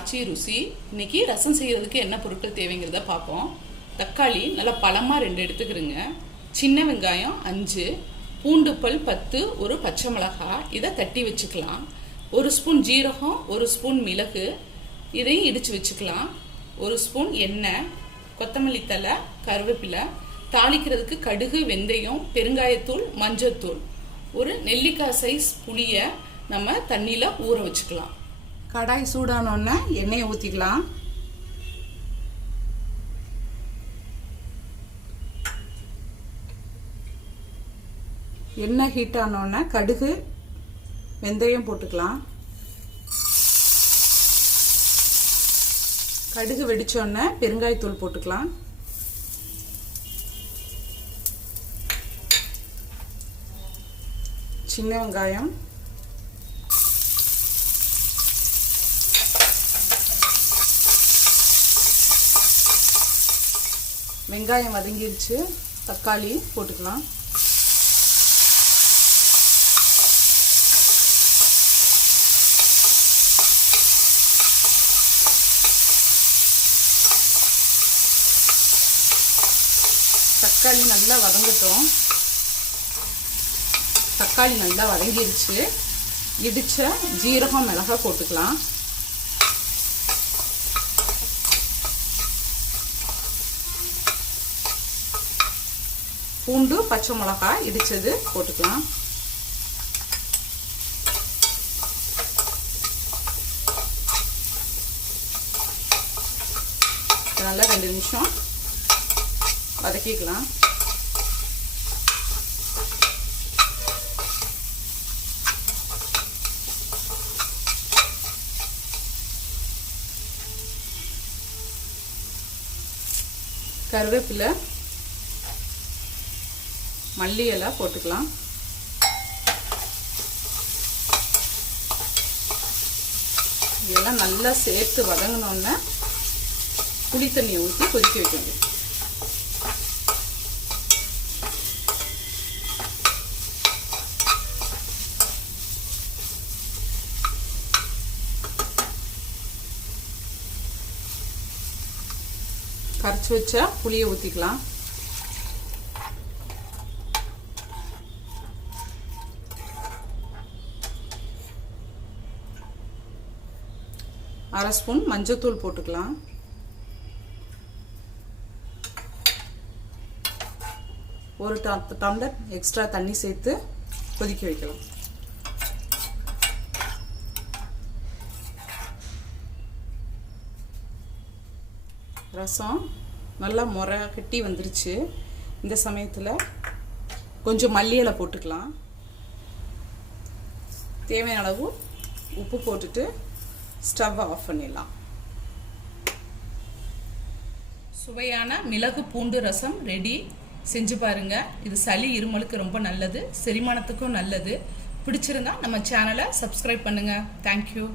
ஆச்சி ருசி. இன்னைக்கு ரசம் செய்யறதுக்கு என்ன பொருட்கள் தேவைங்கிறத பார்ப்போம். தக்காளி நல்லா பழமா 2 எடுத்துக்கிறேங்க. சின்ன வெங்காயம் 5, பூண்டு பல் 10, ஒரு பச்சை மிளகாய் இதை தட்டி வச்சுக்கலாம். 1 ஸ்பூன் ஜீரகம், 1 ஸ்பூன் மிளகு இதையும் இடிச்சு வச்சுக்கலாம். 1 ஸ்பூன் எண்ணெய், கொத்தமல்லி தழை, கருவேப்பிலை, தாளிக்கிறதுக்கு கடுகு, வெந்தயம், பெருங்காயத்தூள், மஞ்சள்தூள், ஒரு நெல்லிக்காய் சைஸ் புளியை நம்ம தண்ணியில் ஊற வச்சுக்கலாம். கடாய் சூடானோடனே எண்ணெயை ஊற்றிக்கலாம். எண்ணெய் ஹீட் ஆனோடனே கடுகு, வெந்தயம் போட்டுக்கலாம். கடுகு வெடிச்சோடனே பெருங்காயத்தூள் போட்டுக்கலாம். சின்ன வெங்காயம், வெங்காயம் வதங்கிருச்சு, தக்காளி போட்டுக்கலாம். தக்காளி நல்லா வதங்கட்டும். தக்காளி நல்லா வதங்கிருச்சு. இடிச்ச ஜீரகம், மிளகாய் போட்டுக்கலாம். பூண்டு, பச்சை மிளகாய் இடிச்சது போட்டுக்கலாம். நல்லா 2 நிமிஷம் வதக்கிக்கலாம். கருவேப்பிலை, மல்லி இலை போட்டுக்கலாம். இதெல்லாம் நல்லா சேர்த்து வதங்கினோன்னே புளி தண்ணியை ஊற்றி கொதிக்க வைக்கணும். கரைச்சி வச்சா புளியை ஊற்றிக்கலாம். அரை ஸ்பூன் மஞ்சள்தூள் போட்டுக்கலாம். ஒரு டம்ளர் எக்ஸ்ட்ரா தண்ணி சேர்த்து கொதிக்க வைக்கலாம். ரசம் நல்லா முறை கட்டி வந்துருச்சு. இந்த சமயத்தில் கொஞ்சம் மல்லி இலை போட்டுக்கலாம். தேவையான அளவு உப்பு போட்டுட்டு ஸ்டவ் ஆஃப் பண்ணிடலாம். சுவையான மிளகு பூண்டு ரசம் ரெடி. செஞ்சு பாருங்க. இது சளி இருமலுக்கு ரொம்ப நல்லது, செரிமானத்துக்கும் நல்லது. பிடிச்சிருந்தா நம்ம சேனலை சப்ஸ்கிரைப் பண்ணுங்க. தேங்க்யூ.